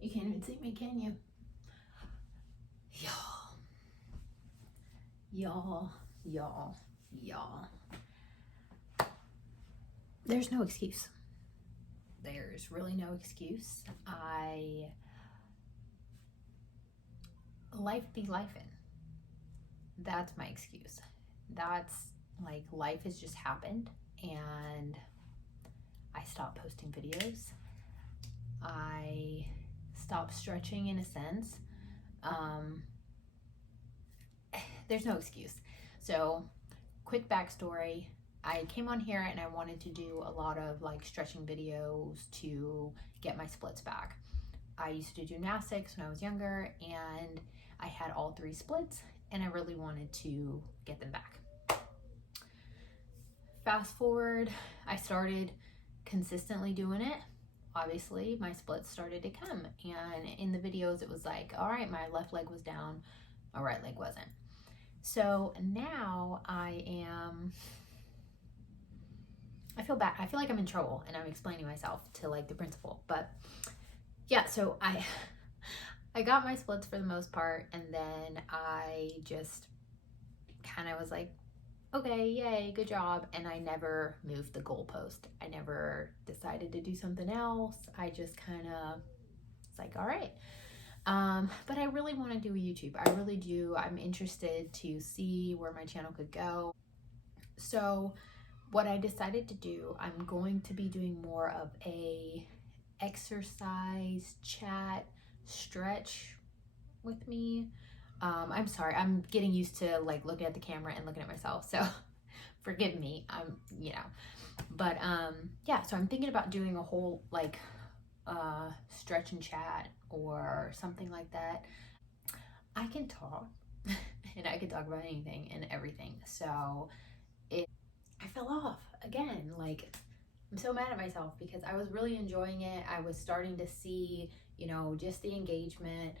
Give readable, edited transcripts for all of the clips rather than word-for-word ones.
You can't even see me, can you? Y'all. There's no excuse. There's really no excuse. Life be lifing. That's my excuse. That's like, life has just happened and I stopped posting videos. I stopped stretching in a sense. There's no excuse. So, quick backstory. I came on here and I wanted to do a lot of like stretching videos to get my splits back. I used to do gymnastics when I was younger and I had all 3 splits and I really wanted to get them back. Fast forward, I started consistently doing it. Obviously, my splits started to come, and in the videos it was like, all right, my left leg was down, my right leg wasn't. So now I feel bad. I feel like I'm in trouble and I'm explaining myself to like the principal. But yeah, so I got my splits for the most part, and then I just kind of was like, okay, yay, good job. And I never moved the goalpost. I never decided to do something else. I just kind of, it's like, all right. But I really want to do a YouTube. I really do. I'm interested to see where my channel could go. So what I decided to do, I'm going to be doing more of a exercise, chat, stretch with me. I'm sorry, I'm getting used to like looking at the camera and looking at myself, so forgive me. But yeah, so I'm thinking about doing a whole like stretch and chat or something like that. I can talk and I can talk about anything and everything. So I fell off again. Like, I'm so mad at myself because I was really enjoying it. I was starting to see, just the engagement.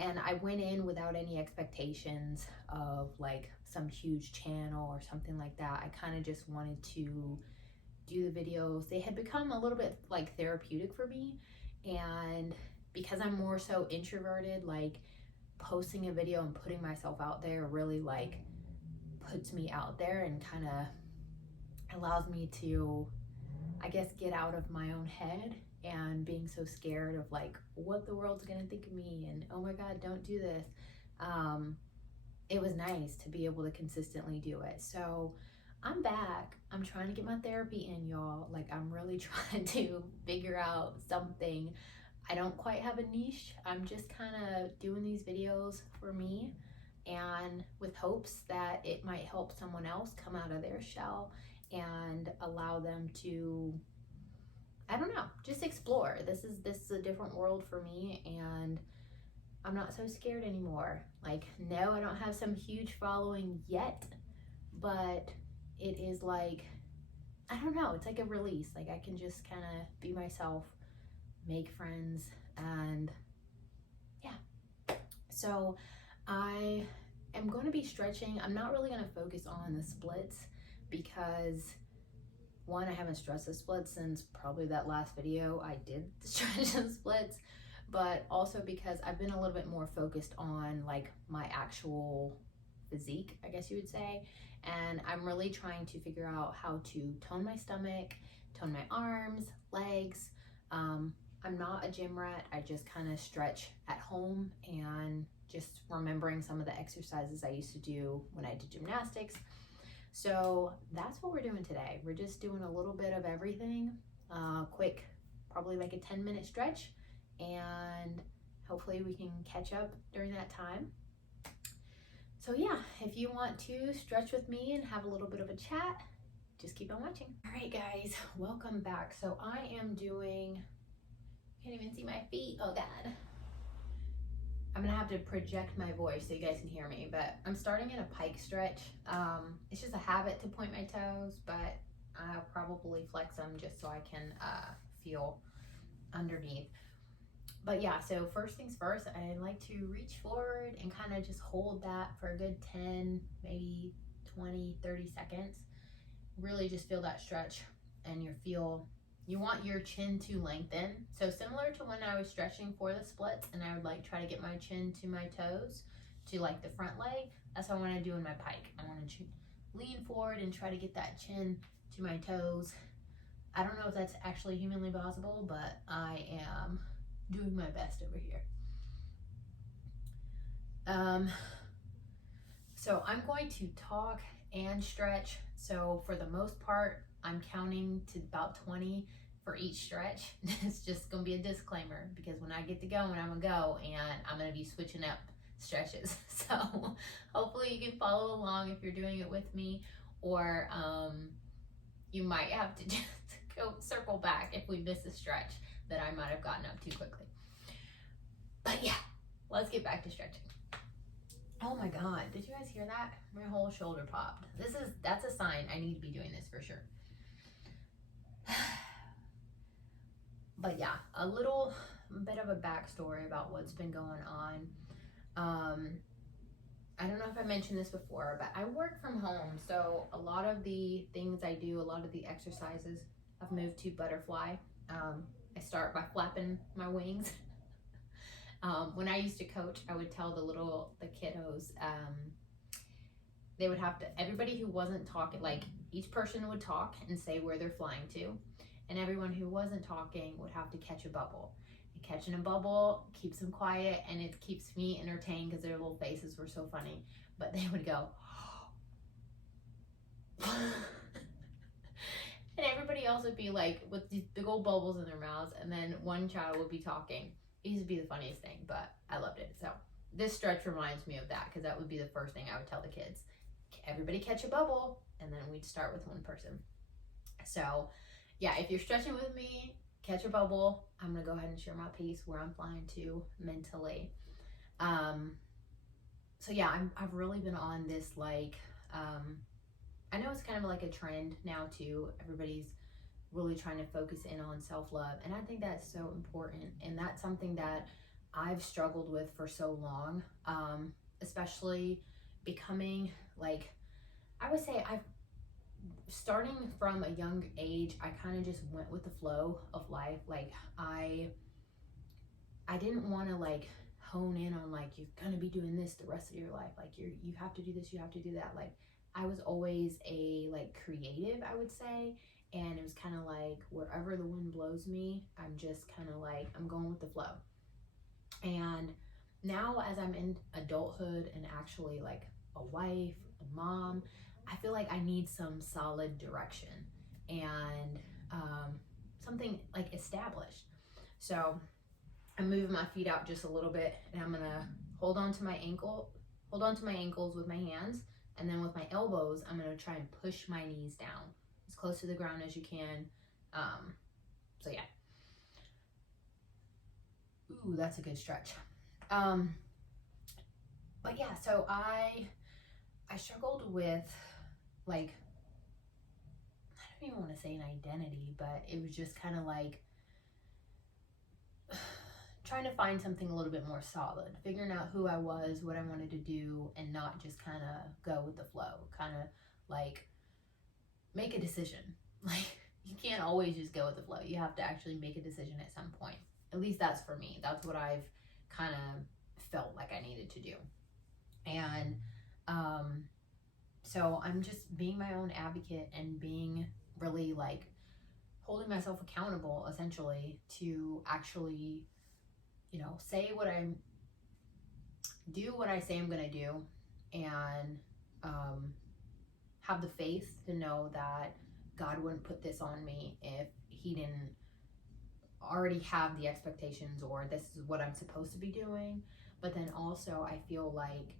And I went in without any expectations of like some huge channel or something like that. I kind of just wanted to do the videos. They had become a little bit like therapeutic for me. And because I'm more so introverted, like posting a video and putting myself out there really like puts me out there and kind of allows me to, I guess, get out of my own head and being so scared of like what the world's gonna think of me and oh my god, don't do this. It was nice to be able to consistently do it. So I'm back. I'm trying to get my therapy in, y'all. Like, I'm really trying to figure out something. I don't quite have a niche. I'm just kind of doing these videos for me and with hopes that it might help someone else come out of their shell and allow them to, I don't know, just explore. This is a different world for me and I'm not so scared anymore. Like, no, I don't have some huge following yet, but it is like, I don't know, it's like a release. Like, I can just kind of be myself, make friends, and yeah. So I am going to be stretching. I'm not really going to focus on the splits because one, I haven't stretched the splits since probably that last video I did stretch the splits, but also because I've been a little bit more focused on like my actual physique, I guess you would say, and I'm really trying to figure out how to tone my stomach, tone my arms, legs. I'm not a gym rat. I just kind of stretch at home and just remembering some of the exercises I used to do when I did gymnastics. So that's what we're doing today. We're just doing a little bit of everything, quick, probably like a 10-minute stretch, and hopefully we can catch up during that time. So yeah, if you want to stretch with me and have a little bit of a chat, just keep on watching. All right, guys, welcome back. So I am doing, can't even see my feet. Oh God. I'm gonna have to project my voice so you guys can hear me, but I'm starting in a pike stretch. It's just a habit to point my toes, but I'll probably flex them just so I can feel underneath. But yeah, so first things first, I like to reach forward and kind of just hold that for a good 10, maybe 20, 30 seconds. really just feel that stretch, and you want your chin to lengthen. So similar to when I was stretching for the splits, and I would like try to get my chin to my toes, to like the front leg. That's what I want to do in my pike. I want to lean forward and try to get that chin to my toes. I don't know if that's actually humanly possible, but I am doing my best over here. So I'm going to talk and stretch. So for the most part, I'm counting to about 20 for each stretch. It's just gonna be a disclaimer, because when I get to going, I'm gonna go, and I'm gonna be switching up stretches. So hopefully you can follow along if you're doing it with me, or you might have to just go circle back if we miss a stretch that I might have gotten up too quickly. But yeah, let's get back to stretching. Oh my God, did you guys hear that? My whole shoulder popped. That's a sign I need to be doing this for sure. But yeah, a little bit of a backstory about what's been going on. I don't know if I mentioned this before, but I work from home. So a lot of the things I do, a lot of the exercises, I've moved to butterfly. I start by flapping my wings. When I used to coach, I would tell the kiddos, they would have to, everybody who wasn't talking, like each person would talk and say where they're flying to, and everyone who wasn't talking would have to catch a bubble. And catching a bubble keeps them quiet, and it keeps me entertained because their little faces were so funny. But they would go, and everybody else would be like with these big old bubbles in their mouths, and then one child would be talking. It used to be the funniest thing, but I loved it. So this stretch reminds me of that, because that would be the first thing I would tell the kids. Everybody catch a bubble, and then we'd start with one person. So yeah, if you're stretching with me, catch a bubble. I'm gonna go ahead and share my piece where I'm flying to mentally. So yeah, I've really been on this, like, I know it's kind of like a trend now too. Everybody's really trying to focus in on self-love, and I think that's so important, and that's something that I've struggled with for so long, especially becoming, like, I would say starting from a young age, I kind of just went with the flow of life. Like I didn't want to like hone in on like, you're gonna be doing this the rest of your life, like you have to do this, you have to do that. Like I was always a like creative, I would say, and it was kind of like wherever the wind blows me, I'm just kind of like, I'm going with the flow. And now as I'm in adulthood and actually like a wife, a mom, I feel like I need some solid direction and something like established. So I'm moving my feet out just a little bit, and I'm gonna hold on to my ankles with my hands, and then with my elbows, I'm gonna try and push my knees down as close to the ground as you can. So yeah. Ooh, that's a good stretch. But yeah, so I struggled with, like, I don't even want to say an identity, but it was just kind of like trying to find something a little bit more solid, figuring out who I was, what I wanted to do, and not just kind of go with the flow, kind of like make a decision. Like you can't always just go with the flow. You have to actually make a decision at some point. At least that's for me. That's what I've kind of felt like I needed to do. And so I'm just being my own advocate and being really like holding myself accountable, essentially, to actually, you know, do what I say I'm gonna do, and have the faith to know that God wouldn't put this on me if he didn't already have the expectations, or this is what I'm supposed to be doing. But then also I feel like,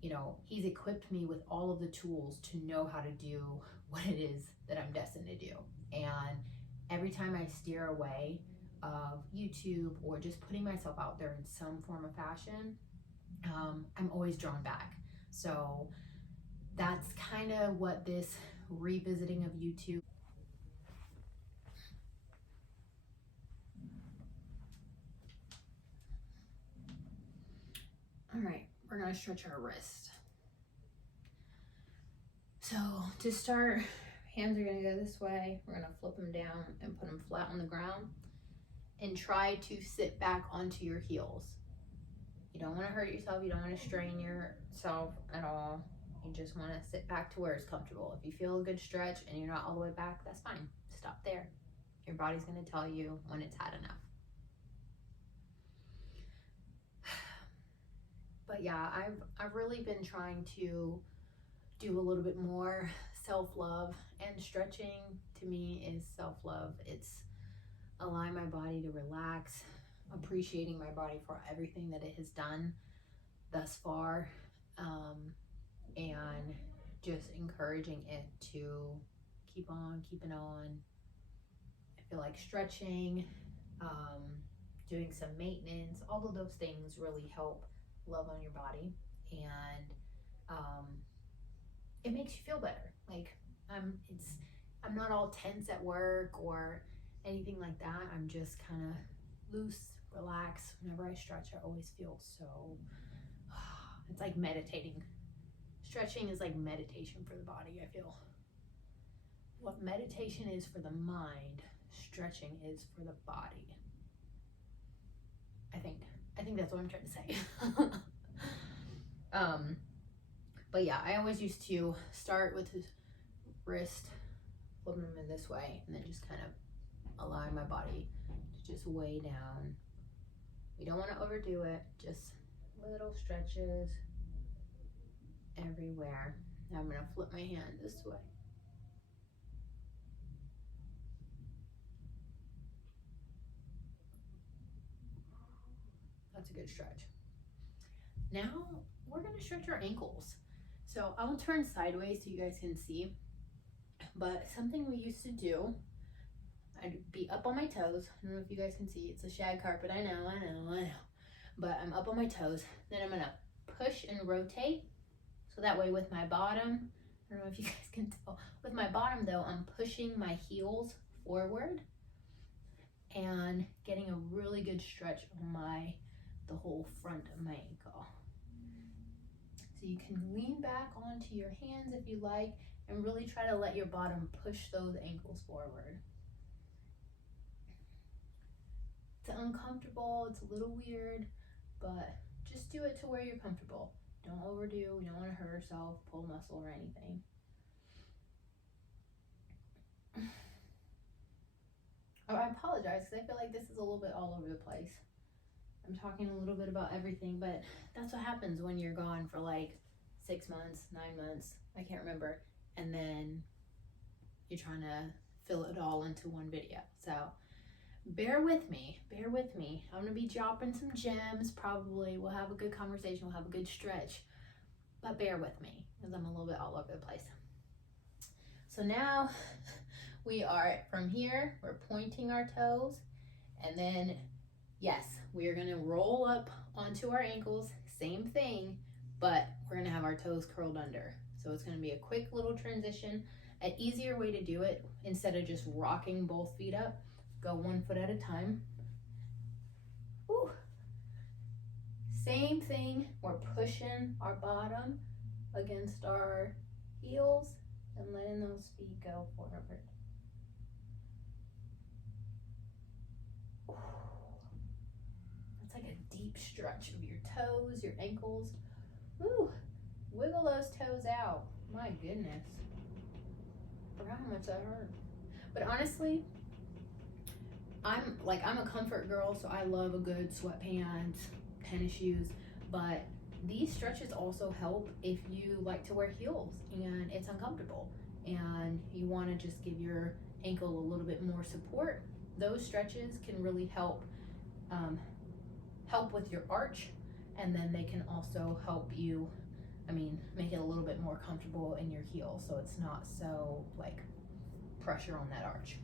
you know, he's equipped me with all of the tools to know how to do what it is that I'm destined to do. And every time I steer away of YouTube or just putting myself out there in some form of fashion, I'm always drawn back. So that's kind of what this revisiting of YouTube. All right, we're gonna stretch our wrist. So to start, hands are gonna go this way. We're gonna flip them down and put them flat on the ground and try to sit back onto your heels. You don't wanna hurt yourself. You don't wanna strain yourself at all. You just wanna sit back to where it's comfortable. If you feel a good stretch and you're not all the way back, that's fine. Stop there. Your body's gonna tell you when it's had enough. But yeah, I've really been trying to do a little bit more self-love, and stretching to me is self-love. It's allowing my body to relax, appreciating my body for everything that it has done thus far, and just encouraging it to keep on keeping on. I feel like stretching, doing some maintenance, all of those things really help love on your body, and it makes you feel better. Like I'm not all tense at work or anything like that. I'm just kind of loose, relaxed. Whenever I stretch, I always feel so, it's like meditating. Stretching is like meditation for the body, I feel. What meditation is for the mind, stretching is for the body. I think that's what I'm trying to say. But yeah, I always used to start with his wrist, flipping them in this way, and then just kind of allowing my body to just weigh down. We don't want to overdo it, just little stretches everywhere. Now I'm going to flip my hand this way. That's a good stretch. Now we're going to stretch our ankles. So I'll turn sideways so you guys can see. But something we used to do, I'd be up on my toes. I don't know if you guys can see. It's a shag carpet. I know. But I'm up on my toes. Then I'm going to push and rotate. So that way with my bottom, I don't know if you guys can tell. With my bottom though, I'm pushing my heels forward and getting a really good stretch on the whole front of my ankle. So you can lean back onto your hands if you like, and really try to let your bottom push those ankles forward. It's uncomfortable, it's a little weird, but just do it to where you're comfortable. Don't overdo, you don't want to hurt yourself, pull muscle or anything. Oh, I apologize because I feel like this is a little bit all over the place. I'm talking a little bit about everything, but that's what happens when you're gone for like 6 months, 9 months, I can't remember, and then you're trying to fill it all into one video. So bear with me. I'm gonna be dropping some gems probably. We'll have a good conversation, we'll have a good stretch, but bear with me because I'm a little bit all over the place. So now we are from here, we're pointing our toes, and then yes, we are gonna roll up onto our ankles, same thing, but we're gonna have our toes curled under. So it's gonna be a quick little transition. An easier way to do it, instead of just rocking both feet up, go 1 foot at a time. Woo. Same thing, we're pushing our bottom against our heels and letting those feet go forward. That's like a deep stretch of your toes, your ankles. Woo! Wiggle those toes out. My goodness. Forgot how much that hurt. But honestly, I'm a comfort girl, so I love a good sweatpants, tennis shoes, but these stretches also help if you like to wear heels and it's uncomfortable and you want to just give your ankle a little bit more support. Those stretches can really help with your arch, and then they can also help you, make it a little bit more comfortable in your heel so it's not so like pressure on that arch.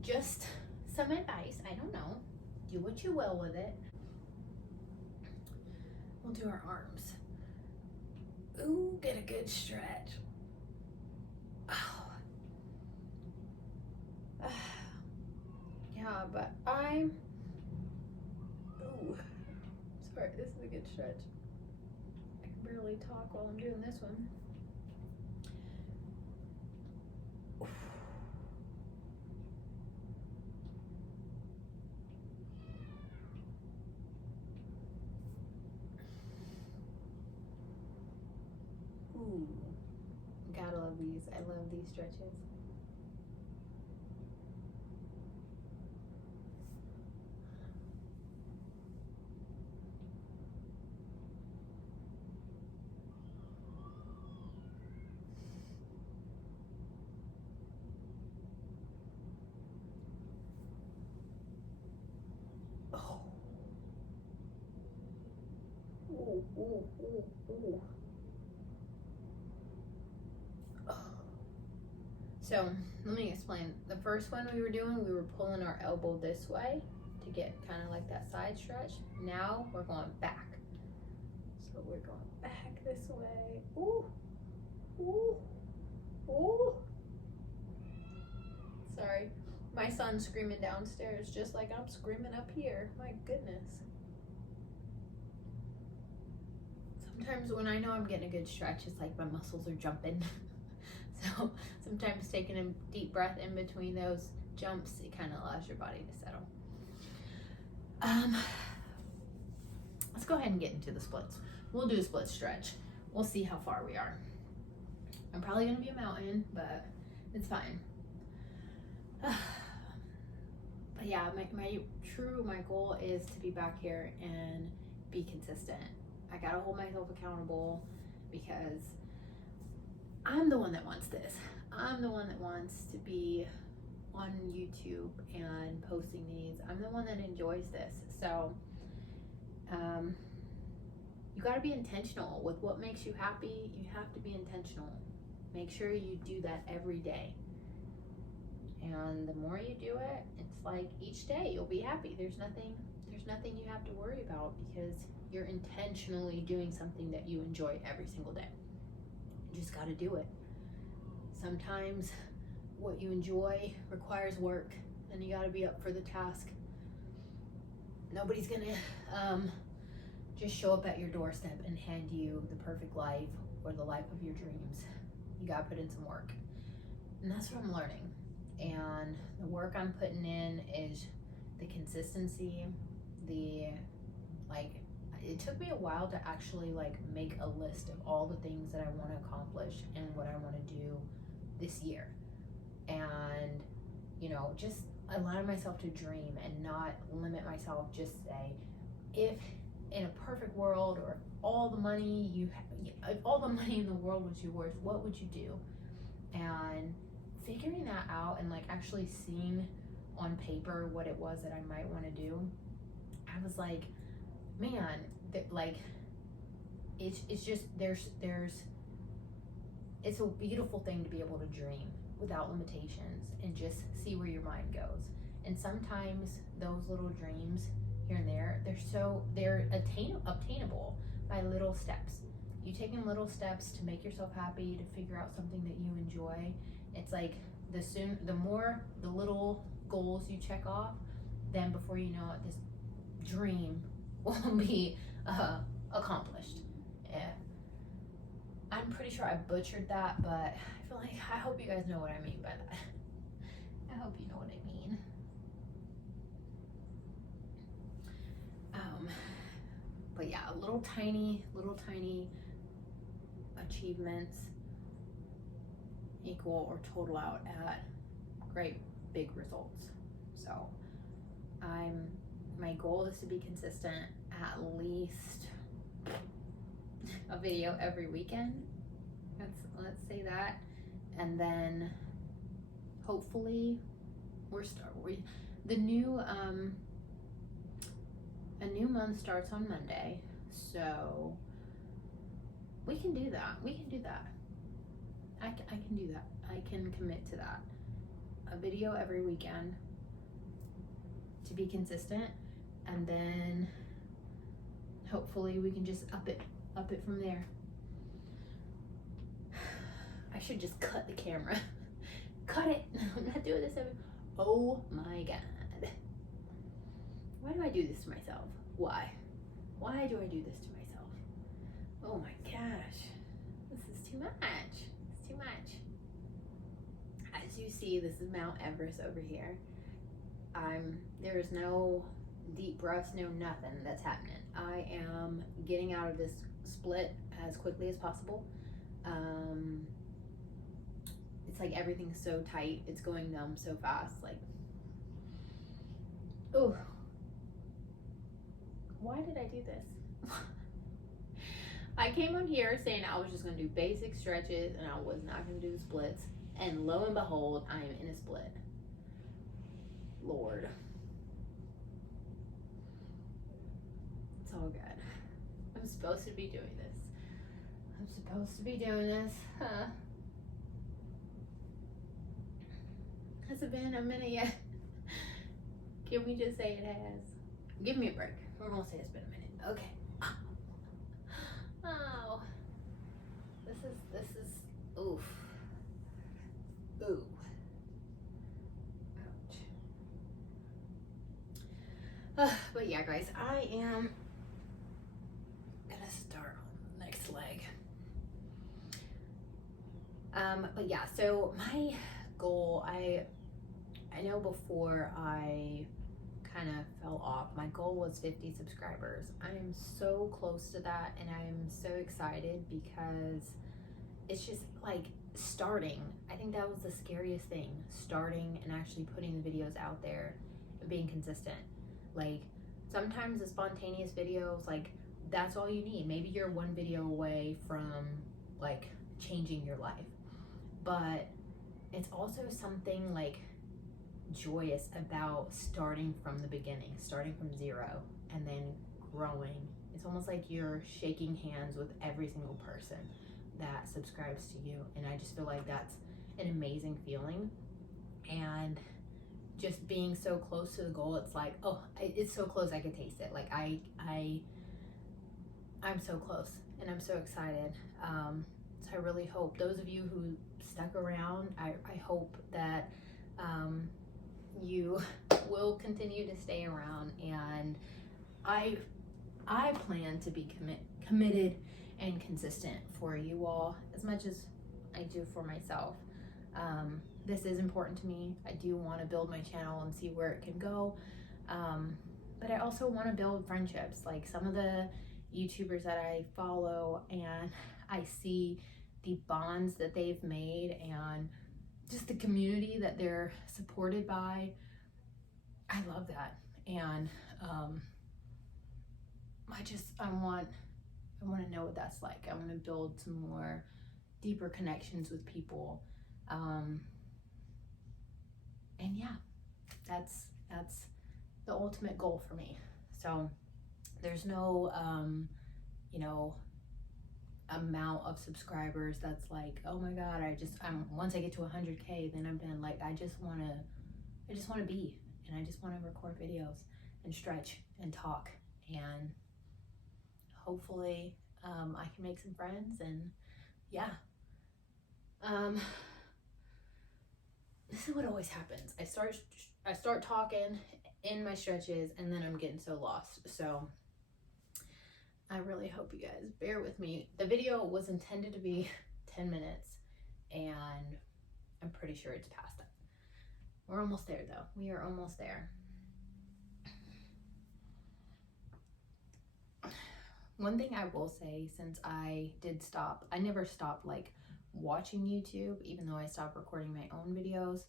Just some advice, I don't know, do what you will with it. We'll do our arms. Ooh, get a good stretch. Oh. Yeah, but sorry, this is a good stretch. I can barely talk while I'm doing this one. I love these stretches. Oh. Ooh, ooh, ooh, ooh. So let me explain. The first one we were doing, we were pulling our elbow this way to get kind of like that side stretch. Now we're going back. So we're going back this way. Ooh, ooh, ooh. Sorry, my son's screaming downstairs just like I'm screaming up here. My goodness. Sometimes when I know I'm getting a good stretch, it's like my muscles are jumping. So sometimes taking a deep breath in between those jumps, it kind of allows your body to settle. Let's go ahead and get into the splits. We'll do a split stretch. We'll see how far we are. I'm probably gonna be a mountain, but it's fine. But yeah, my goal is to be back here and be consistent. I gotta hold myself accountable because I'm the one that wants this. I'm the one that wants to be on YouTube and posting these. I'm the one that enjoys this. So you got to be intentional with what makes you happy. You have to be intentional. Make sure you do that every day. And the more you do it, it's like each day you'll be happy. There's nothing you have to worry about because you're intentionally doing something that you enjoy every single day. You just got to do it. Sometimes what you enjoy requires work and you got to be up for the task. Nobody's gonna just show up at your doorstep and hand you the perfect life or the life of your dreams. You got to put in some work, and that's what I'm learning. And the work I'm putting in is the consistency, it took me a while to actually make a list of all the things that I want to accomplish and what I want to do this year. And, just allow myself to dream and not limit myself. Just say, if in a perfect world or if all the money in the world was yours, what would you do? And figuring that out and actually seeing on paper what it was that I might want to do, I was like, man, it's just it's a beautiful thing to be able to dream without limitations and just see where your mind goes. And sometimes those little dreams here and there, they're obtainable by little steps. You taking little steps to make yourself happy, to figure out something that you enjoy. It's like the more the little goals you check off, then before you know it, this dream will be accomplished. Yeah. I'm pretty sure I butchered that, but I hope you guys know what I mean by that. I hope you know what I mean. But yeah, little tiny achievements equal or total out at great big results. So my goal is to be consistent, at least a video every weekend. Let's say that. And then hopefully a new month starts on Monday, so we can do that. I can do that. I can commit to that. A video every weekend to be consistent, and then hopefully we can just up it from there. I should just cut the camera. Cut it. I'm not doing this oh my god. Why do I do this to myself? Why do I do this to myself? Oh my gosh. This is too much. It's too much. As you see, this is Mount Everest over here. There is no deep breaths, no nothing that's happening. I am getting out of this split as quickly as possible. it's like everything's so tight. It's going numb so fast. Like, oh, why did I do this? I came on here saying I was just going to do basic stretches and I was not going to do the splits. And lo and behold, I am in a split. Lord. It's all good. I'm supposed to be doing this. I'm supposed to be doing this. Huh? Has it been a minute yet? Can we just say it has? Give me a break. We're gonna say it's been a minute. Okay. Oh. This is, oof. Ooh. Ouch. But yeah, guys, I am gonna start on the next leg. But yeah, so my goal, I know before I kind of fell off, my goal was 50 subscribers. I am so close to that, and I am so excited because it's just like starting. I think that was the scariest thing, starting and actually putting the videos out there and being consistent. Like, sometimes the spontaneous videos, like, that's all you need. Maybe you're one video away from like changing your life, but it's also something like joyous about starting from the beginning, starting from zero and then growing. It's almost like you're shaking hands with every single person that subscribes to you, and I just feel like that's an amazing feeling. And just being so close to the goal, it's like, oh, it's so close, I can taste it. Like I'm so close, and I'm so excited. So I really hope those of you who stuck around, I hope that you will continue to stay around, and I plan to be committed and consistent for you all as much as I do for myself. This is important to me. I do want to build my channel and see where it can go, but I also want to build friendships. Like, some of the YouTubers that I follow, and I see the bonds that they've made and just the community that they're supported by. I love that. And I want to know what that's like. I want to build some more deeper connections with people. And yeah, that's the ultimate goal for me. So there's no amount of subscribers that's like, oh my god, once I get to 100K, then I'm done. Like, I just want to be, and I just want to record videos and stretch and talk, and hopefully I can make some friends. And yeah, this is what always happens. I start talking in my stretches, and then I'm getting so lost. So I really hope you guys bear with me. The video was intended to be 10 minutes, and I'm pretty sure it's past that. We're almost there though. We are almost there. One thing I will say, since I did stop, I never stopped like watching YouTube, even though I stopped recording my own videos.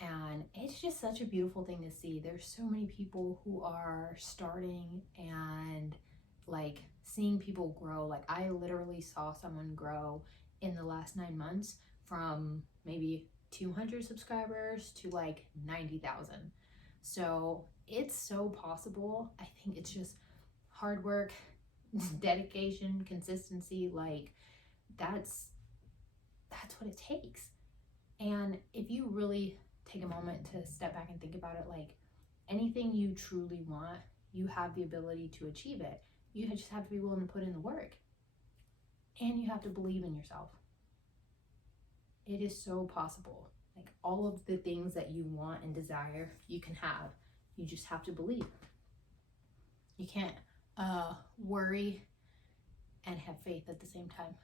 And it's just such a beautiful thing to see. There's so many people who are starting and like seeing people grow. Like, I literally saw someone grow in the last 9 months from maybe 200 subscribers to like 90,000. So it's so possible. I think it's just hard work, dedication, consistency. Like, that's what it takes. And if you really take a moment to step back and think about it, like, anything you truly want, you have the ability to achieve it. You just have to be willing to put in the work, and you have to believe in yourself. It is so possible. Like, all of the things that you want and desire, you can have. You just have to believe. You can't worry and have faith at the same time.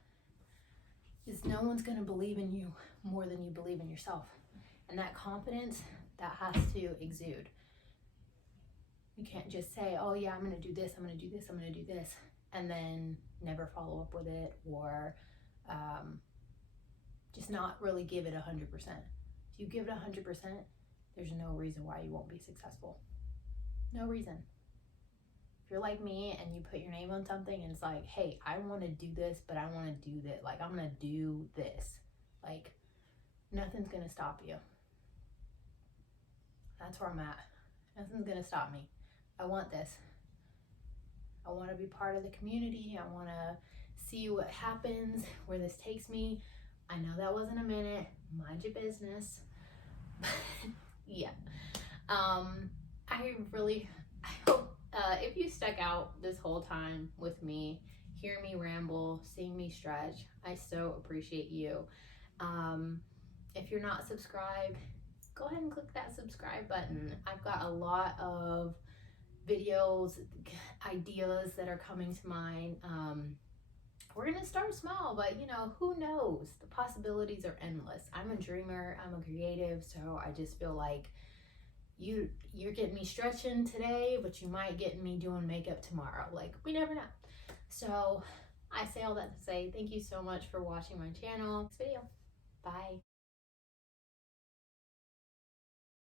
Because no one's going to believe in you more than you believe in yourself. And that confidence, that has to exude. You can't just say, oh yeah, I'm going to do this, I'm going to do this, I'm going to do this, and then never follow up with it, or just not really give it 100%. If you give it 100%, there's no reason why you won't be successful. No reason. If you're like me and you put your name on something and it's like, hey, I want to do this, but I want to do that. Like, I'm going to do this. Like, nothing's going to stop you. That's where I'm at. Nothing's going to stop me. I want this. I want to be part of the community. I want to see what happens, where this takes me. I know that wasn't a minute. Mind your business. Yeah. I hope if you stuck out this whole time with me, hear me ramble, seeing me stretch, I so appreciate you. If you're not subscribed, go ahead and click that subscribe button. I've got a lot of videos, ideas that are coming to mind. We're gonna start small, but you know, who knows? The possibilities are endless. I'm a dreamer, I'm a creative, so I just feel like you're getting me stretching today, but you might get me doing makeup tomorrow. Like, we never know. So I say all that to say thank you so much for watching my channel. Next video. Bye.